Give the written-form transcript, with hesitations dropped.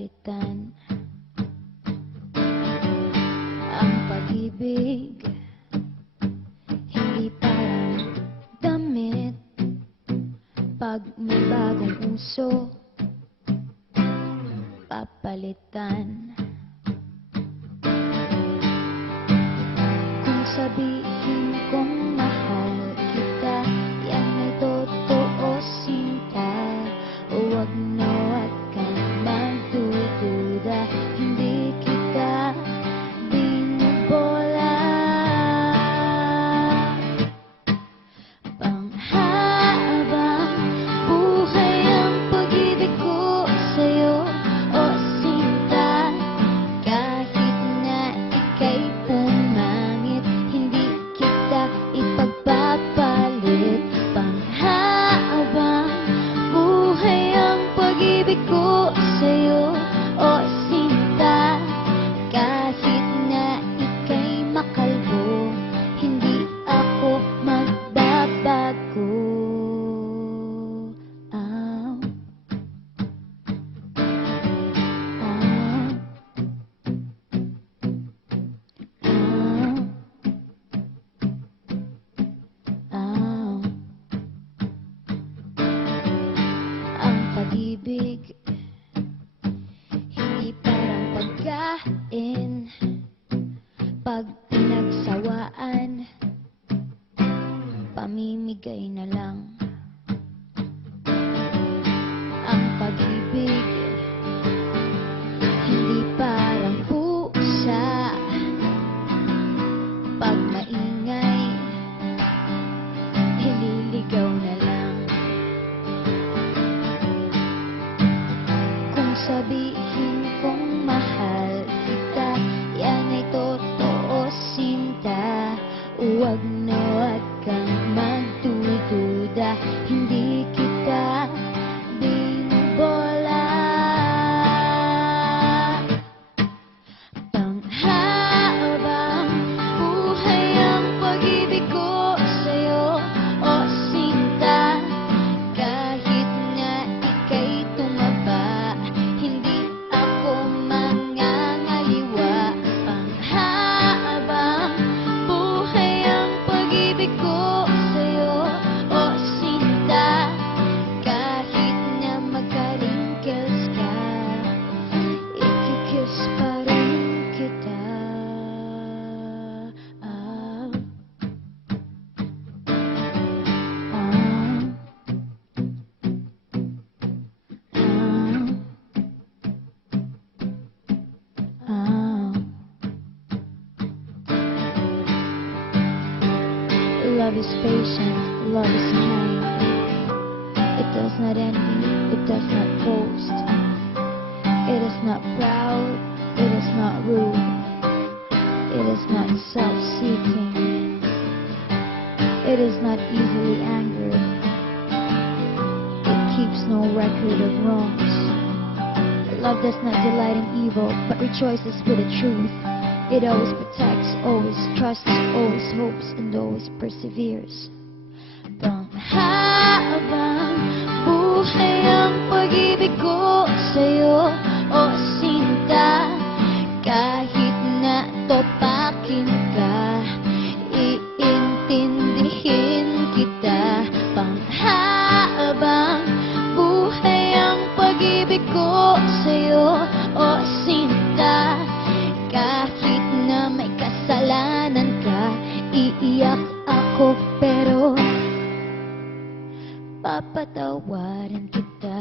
papalitan ang pag-ibig. Hindi parang damit pag may bagong uso, papalitan. Kung sabihin kong mahal kita, yan ay totoo, sinta. Huwag na huwag kang magdududa, hindi kita binubola. Panghabang buhay ang pag-ibig ko sa'yo, o sinta. Kahit na ika'y pumangit, hindi kita ipagpapalit. Panghabang buhay ang pag-ibig ko sa'yo, o sinta. Kahit na ika'y makalbo, hindi ako magbabago. Ah, ah, ah. Ang pag-ibig hindi parang pagkain, pag pinagsawaan, pamimigay na lang. Ang pag-ibig hindi parang pusa, pag maingay, hililigaw na lang. Kung sabihin kong mahal kita, yan ay totoo, sinta. Huwag na huwag kang magdududa, hindi kita binubola. Panghabang buhay ang pag-ibig ko sa'yo, o sinta. Kahit na ika'y tumaba, hindi ako mangangaliwa. Panghabang buhay ang pag-ibig ko sa'yo, o sinta. Kahit na magka-wrinkles ka, ikikiss pa rin kita. Ah, ah, ah. Love is patient, love is kind. It does not envy, it does not boast. It is not proud, it is not rude. It is not self-seeking. It is not easily angered. It keeps no record of wrongs. Love does not delight in evil, but rejoices with the truth. It always protects, always trusts, always hopes, and always perseveres. Panghabang buhay ang pag-ibig ko sa'yo, o sinta. Kahit na topakin ka, iintindihin kita. Panghabang buhay ang pag-ibig ko sa'yo, o sinta. Kahit na may kasalanan ka, iiyak ako pero papatawarin kita.